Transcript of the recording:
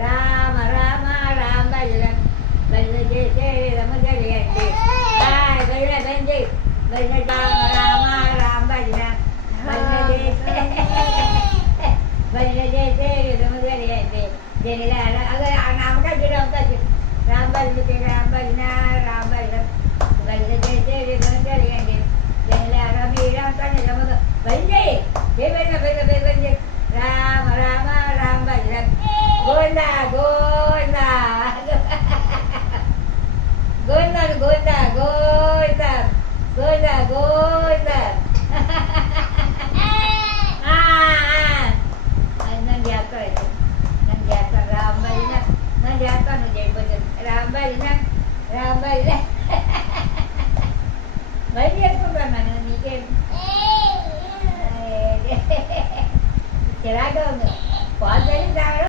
రామ రామ రామ భజన భజన చేసే రమ జరిగండి హాయ్ భజన బండి భజన రామ రామ రామ భజన భజన చేసే భజన చేసే రమ జరిగండి జనలారా అదే ఆ నామక గిరవుతుంది రామ భజన రామ భజన రామ భజన భజన చేసే రమ జరిగండి జనలారా మీరంతా రమ భజన ఏ భజన భజన భజన రామ రామ రామ భజన గోవింద గోవింద గోవింద గోవింద గోవింద గోవింద గోవింద